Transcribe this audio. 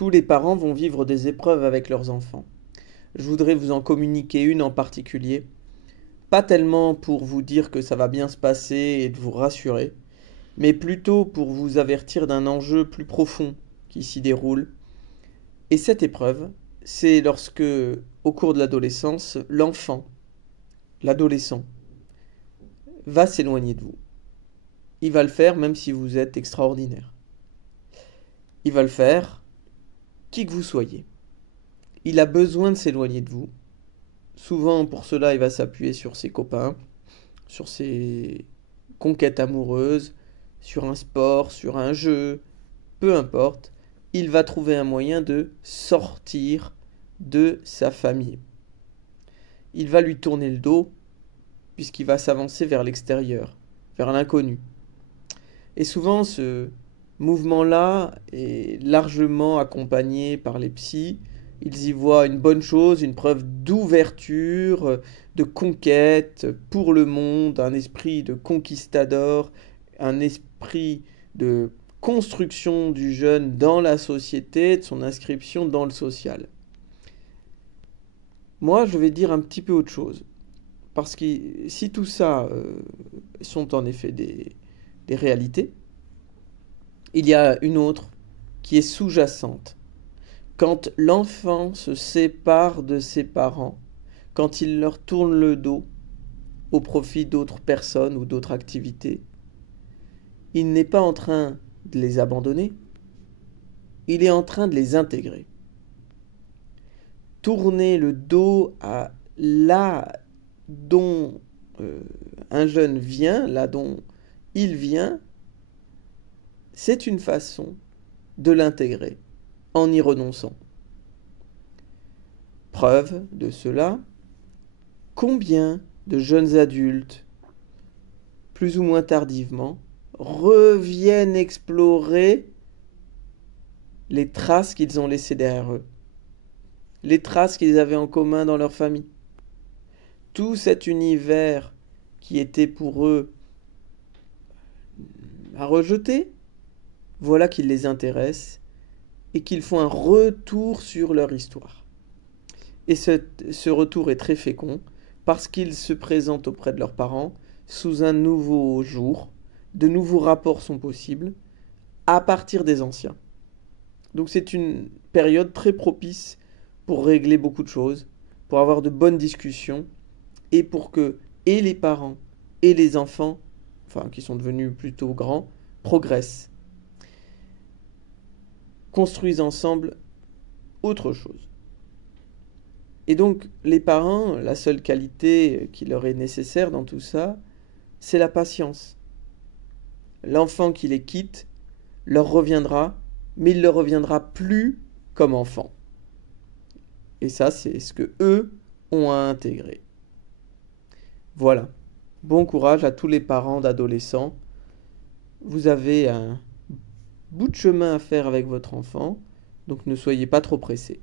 Tous les parents vont vivre des épreuves avec leurs enfants. Je voudrais vous en communiquer une en particulier, pas tellement pour vous dire que ça va bien se passer et de vous rassurer, mais plutôt pour vous avertir d'un enjeu plus profond qui s'y déroule. Et cette épreuve, c'est lorsque, au cours de l'adolescence, l'adolescent, va s'éloigner de vous. Il va le faire même si vous êtes extraordinaire. Il va le faire, qui que vous soyez. Il a besoin de s'éloigner de vous. Souvent, pour cela, il va s'appuyer sur ses copains, sur ses conquêtes amoureuses, sur un sport, sur un jeu, peu importe. Il va trouver un moyen de sortir de sa famille. Il va lui tourner le dos, puisqu'il va s'avancer vers l'extérieur, vers l'inconnu. Et souvent, ce mouvement-là est largement accompagné par les psys. Ils y voient une bonne chose, une preuve d'ouverture, de conquête pour le monde, un esprit de conquistador, un esprit de construction du jeune dans la société, de son inscription dans le social. Moi, je vais dire un petit peu autre chose. Parce que si tout ça sont en effet des réalités, il y a une autre qui est sous-jacente. Quand l'enfant se sépare de ses parents, quand il leur tourne le dos au profit d'autres personnes ou d'autres activités, il n'est pas en train de les abandonner, il est en train de les intégrer. Tourner le dos à là dont un jeune vient, là dont il vient, c'est une façon de l'intégrer en y renonçant. Preuve de cela, combien de jeunes adultes, plus ou moins tardivement, reviennent explorer les traces qu'ils ont laissées derrière eux, les traces qu'ils avaient en commun dans leur famille. Tout cet univers qui était pour eux à rejeter, voilà qui les intéresse et qu'ils font un retour sur leur histoire. Et ce retour est très fécond parce qu'ils se présentent auprès de leurs parents sous un nouveau jour, de nouveaux rapports sont possibles à partir des anciens. Donc c'est une période très propice pour régler beaucoup de choses, pour avoir de bonnes discussions et pour que et les parents et les enfants, enfin qui sont devenus plutôt grands, progressent, construisent ensemble autre chose. Et donc les parents, la seule qualité qui leur est nécessaire dans tout ça, c'est la patience. L'enfant qui les quitte leur reviendra, mais il ne leur reviendra plus comme enfant. Et ça, c'est ce que eux ont à intégrer. Voilà. Bon courage à tous les parents d'adolescents. Vous avez un bout de chemin à faire avec votre enfant, donc ne soyez pas trop pressés.